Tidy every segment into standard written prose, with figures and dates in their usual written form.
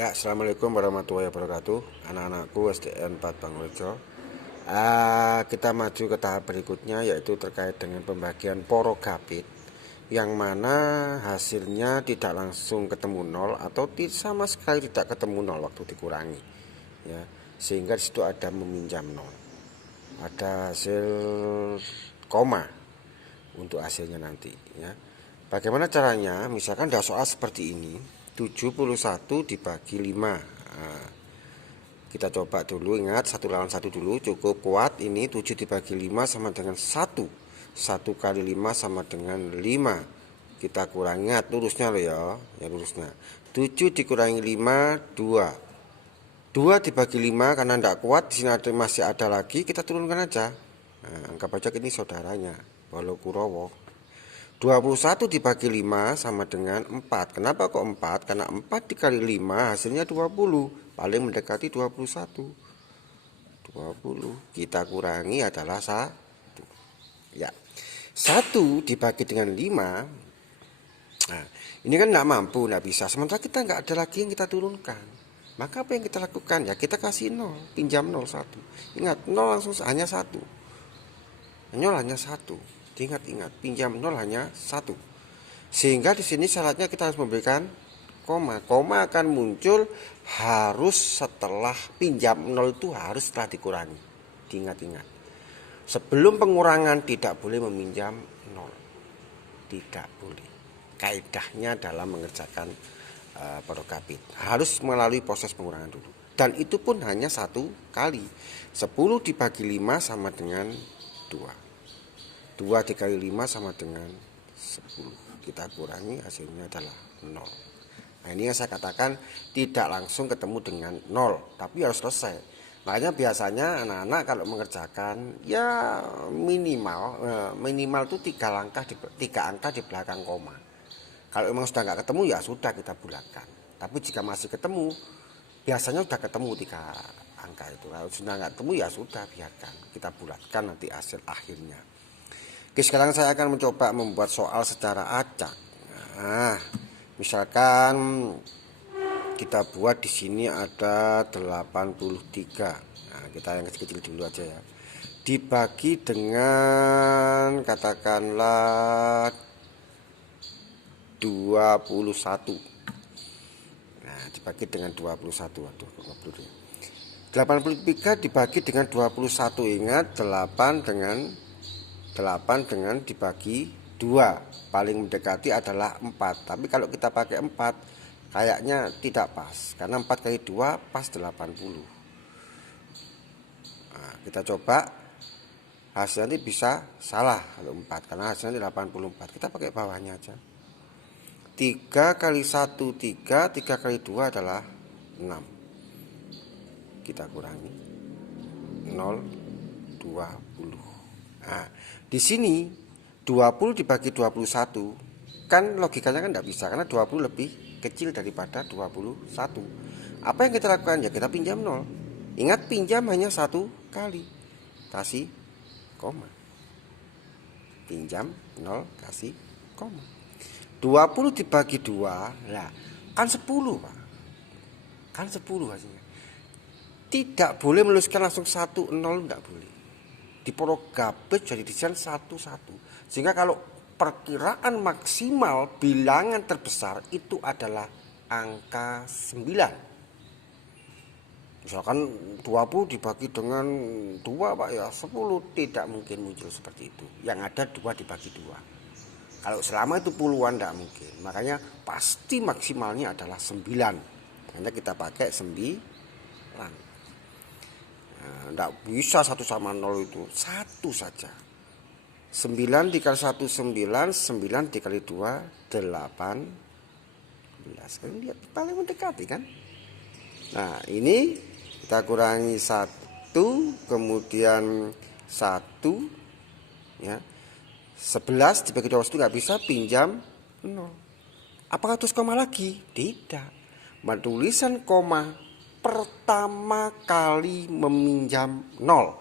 Ya, assalamualaikum warahmatullahi wabarakatuh. Anak-anakku SDN 4 Bangrejo. Kita maju ke tahap berikutnya, yaitu terkait dengan pembagian porogapit, yang mana hasilnya tidak langsung ketemu nol atau sama sekali tidak ketemu nol waktu dikurangi, ya, sehingga di situ ada meminjam nol, ada hasil koma untuk hasilnya nanti, ya. Bagaimana caranya? Misalkan ada soal seperti ini, 71 dibagi 5. Kita coba dulu, ingat 1 lawan 1 dulu, cukup kuat. Ini 7 dibagi 5 sama dengan 1. 1 kali 5 sama dengan 5. Kita kurangi, ingat lurusnya loh ya, lurusnya. 7 dikurangi 5, 2. 2 dibagi 5 karena tidak kuat, di sini masih ada lagi, kita turunkan aja. Nah, anggap aja ini saudaranya, Walau Kurowo. 21 dibagi 5 sama dengan 4. Kenapa kok 4? Karena 4 dikali 5 hasilnya 20. Paling mendekati 21. 20. Kita kurangi adalah 1. Ya. 1 dibagi dengan 5. Nah, ini kan tidak mampu, tidak bisa. Sementara kita nggak ada lagi yang kita turunkan. Maka apa yang kita lakukan? Ya kita kasih 0, pinjam 0, 1. Ingat, 0 langsung hanya 1. 0 hanya 1. Ingat, pinjam 0 hanya 1. Sehingga di sini syaratnya kita harus memberikan koma. Koma akan muncul harus setelah pinjam 0 itu harus setelah dikurangi. Diingat-ingat. Sebelum pengurangan tidak boleh meminjam 0. Tidak boleh. Kaedahnya dalam mengerjakan porogapit harus melalui proses pengurangan dulu. Dan itu pun hanya 1 kali. 10 dibagi 5 sama dengan 2. 2 dikali 5 sama dengan 10. Kita kurangi, hasilnya adalah 0. Nah, ini yang saya katakan tidak langsung ketemu dengan 0, tapi harus selesai. Makanya biasanya anak-anak kalau mengerjakan ya minimal itu 3 angka di belakang koma. Kalau memang sudah nggak ketemu ya sudah kita bulatkan. Tapi jika masih ketemu, biasanya sudah ketemu 3 angka itu. Kalau sudah nggak ketemu ya sudah, biarkan. Kita bulatkan nanti hasil akhirnya. Oke, sekarang saya akan mencoba membuat soal secara acak. Nah, misalkan kita buat di sini ada 83. Nah, kita yang kecil-kecil dulu aja ya. Dibagi dengan katakanlah 21. Nah, dibagi dengan 21. Aduh, 83 dibagi dengan 21. Ingat 8 dengan dibagi 2 paling mendekati adalah 4. Tapi kalau kita pakai 4 kayaknya tidak pas, karena 4 kali 2 pas 80. Nah, kita coba hasilnya nanti bisa salah kalau 4, karena hasilnya 84. Kita pakai bawahnya aja. 3 kali 1 3, 3 kali 2 adalah 6. Kita kurangi 0, 20. Nah, di sini 20 dibagi 21 kan logikanya kan tidak bisa, karena 20 lebih kecil daripada 21. Apa yang kita lakukan? Ya kita pinjam 0. Ingat, pinjam hanya 1 kali. Kasih koma. Pinjam 0 kasih koma. 20 dibagi 2 lah kan 10, Pak. Kan 10 hasilnya. Tidak boleh menuliskan langsung 1 0, tidak boleh. Di porogapit jadi desain 1-1. Sehingga kalau perkiraan maksimal bilangan terbesar itu adalah angka 9. Misalkan 20 dibagi dengan 2, Pak, ya 10. Tidak mungkin muncul seperti itu. Yang ada 2 dibagi 2. Kalau selama itu puluhan tidak mungkin. Makanya pasti maksimalnya adalah 9. Hanya kita pakai 9. Tidak bisa 1 sama 0 itu 1 saja. 9 dikali 1 9, 9 dikali 2 18. Kan lihat paling mendekati kan. Nah, ini kita kurangi 1, kemudian 1 ya. 11 dibagi 12 itu nggak bisa, pinjam 0. Apakah terus koma lagi? Tidak. Penulisan koma pertama kali meminjam 0.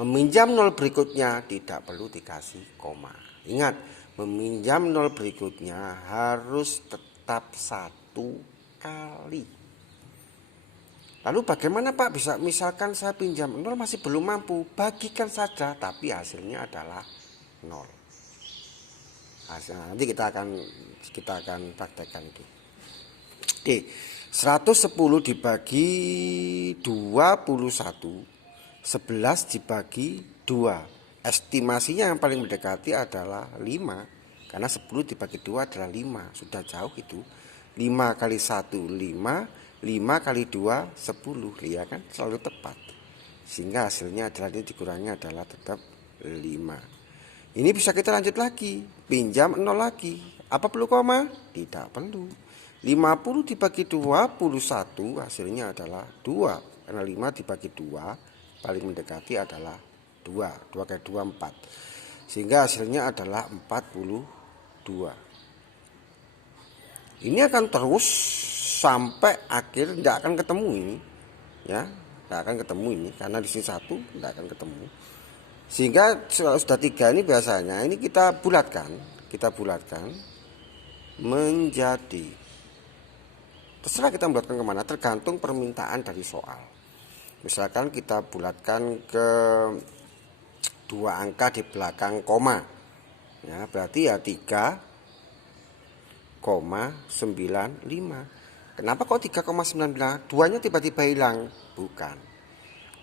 Meminjam 0 berikutnya tidak perlu dikasih koma. Ingat, meminjam 0 berikutnya harus tetap 1 kali. Lalu bagaimana Pak bisa, misalkan saya pinjam 0 masih belum mampu, bagikan saja tapi hasilnya adalah 0. Nanti kita akan praktekkan itu. Oke, 110 dibagi 21, 11 dibagi 2. Estimasinya yang paling mendekati adalah 5. Karena 10 dibagi 2 adalah 5. Sudah jauh itu. 5 kali 1, 5. 5 kali 2, 10. Ya kan? Selalu tepat. Sehingga hasilnya adalah ini dikurangi adalah tetap 5. Ini bisa kita lanjut lagi. Pinjam 0 lagi. Apa perlu koma? Tidak perlu. 50 dibagi 21 hasilnya adalah 2. Karena 5 dibagi 2 paling mendekati adalah 2. 2 kali 2, 4. Sehingga hasilnya adalah 42. Ini akan terus sampai akhir, tidak akan ketemu ini. Ya, tidak akan ketemu ini. Karena di sini 1 tidak akan ketemu. Sehingga sudah 3 ini biasanya ini kita bulatkan menjadi, terserah kita bulatkan kemana, tergantung permintaan dari soal. Misalkan kita bulatkan ke 2 angka di belakang koma, ya berarti ya 3,95. Kenapa kok 3,95? 2-nya tiba-tiba hilang? Bukan.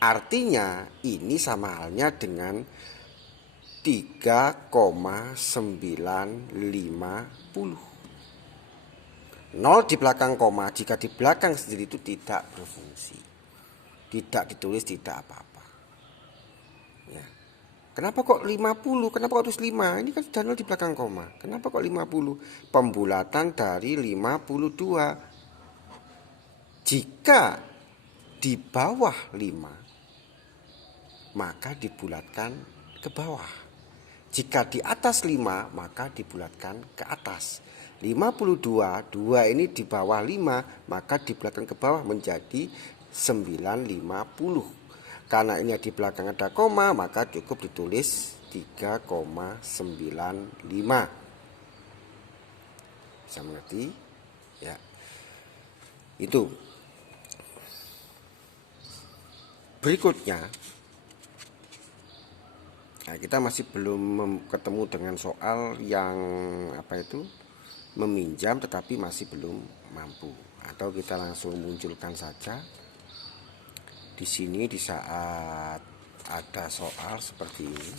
Artinya ini sama halnya dengan 3,950. 0 di belakang koma jika di belakang sendiri itu tidak berfungsi. Tidak ditulis, tidak apa-apa. Ya. Kenapa kok 50? Kenapa kok terus 5? Ini kan sudah 0 di belakang koma. Kenapa kok 50? Pembulatan dari 52. Jika di bawah 5, maka dibulatkan ke bawah. Jika di atas 5, maka dibulatkan ke atas. 52, 2 ini di bawah 5, maka dibulatkan ke bawah menjadi 950. Karena ini di belakang ada koma, maka cukup ditulis 3,95. Bisa mengerti? Ya. Itu. Berikutnya, nah kita masih belum ketemu dengan soal yang meminjam tetapi masih belum mampu. Atau kita langsung munculkan saja di sini di saat ada soal seperti ini.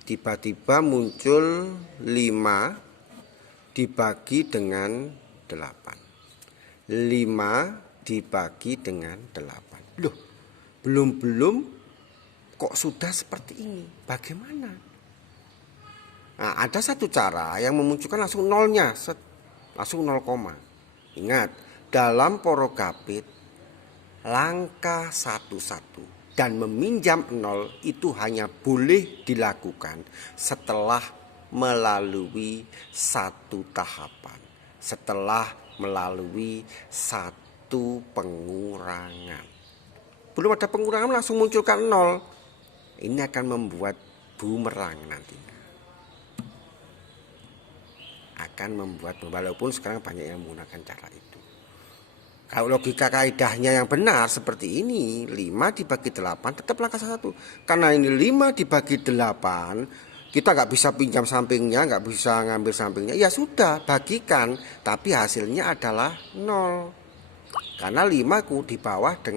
Tiba-tiba muncul 5 dibagi dengan 8. 5 dibagi dengan 8. Loh, belum kok sudah seperti ini. Bagaimana? Nah, ada satu cara yang memunculkan langsung nolnya, langsung 0, ingat, dalam porogapit langkah 11 dan meminjam 0 itu hanya boleh dilakukan setelah melalui satu tahapan, setelah melalui satu pengurangan. Belum ada pengurangan langsung munculkan 0. Ini akan membuat bumerang nantinya. Akan membuat, walaupun sekarang banyak yang menggunakan cara itu. Kalau logika kaidahnya yang benar seperti ini, 5 dibagi 8 tetap langkah 1. Karena ini 5 dibagi 8, kita nggak bisa pinjam sampingnya, nggak bisa ngambil sampingnya. Ya sudah, bagikan, tapi hasilnya adalah 0. Karena 5 di bawah 8.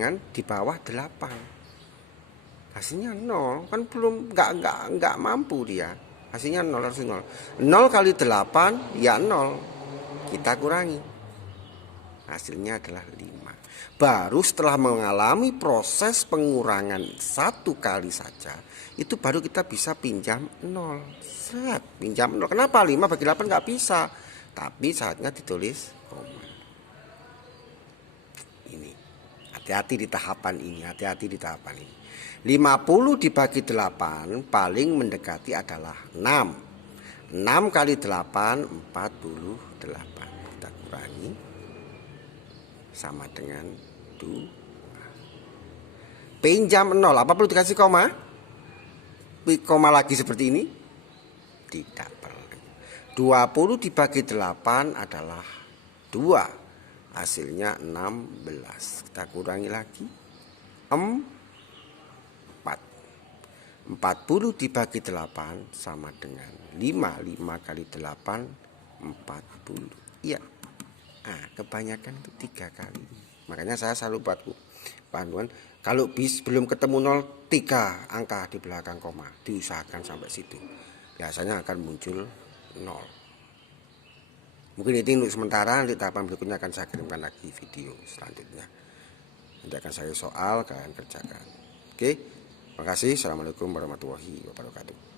Hasilnya 0. Kan belum enggak mampu dia. Hasilnya 0, harus 0. 0 kali 8 ya 0. Kita kurangi. Hasilnya adalah 5. Baru setelah mengalami proses pengurangan 1 kali saja, itu baru kita bisa pinjam 0. Set, pinjam 0. Kenapa 5 bagi 8 nggak bisa? Tapi saatnya ditulis koma. Ini. Hati-hati di tahapan ini. 50 dibagi 8 paling mendekati adalah 6. 6 kali 8, 48. Kita kurangi. Sama dengan 2. Pinjam 0. Apa perlu dikasih koma? Koma lagi seperti ini? Tidak perlu. 20 dibagi 8 adalah 2. hasilnya 16. Kita kurangi lagi 4. 40 dibagi 8 sama dengan 5. 5 kali 8 40. Iya. Nah, kebanyakan itu 3 kali. Makanya saya selalu buat panduan, kalau belum ketemu 0, 3 angka di belakang koma, diusahakan sampai situ. Biasanya akan muncul 0. Mungkin itu untuk sementara, nanti tahapan berikutnya akan saya kirimkan lagi video selanjutnya. Nanti akan saya soal, kalian kerjakan. Oke, terima kasih. Assalamualaikum warahmatullahi wabarakatuh.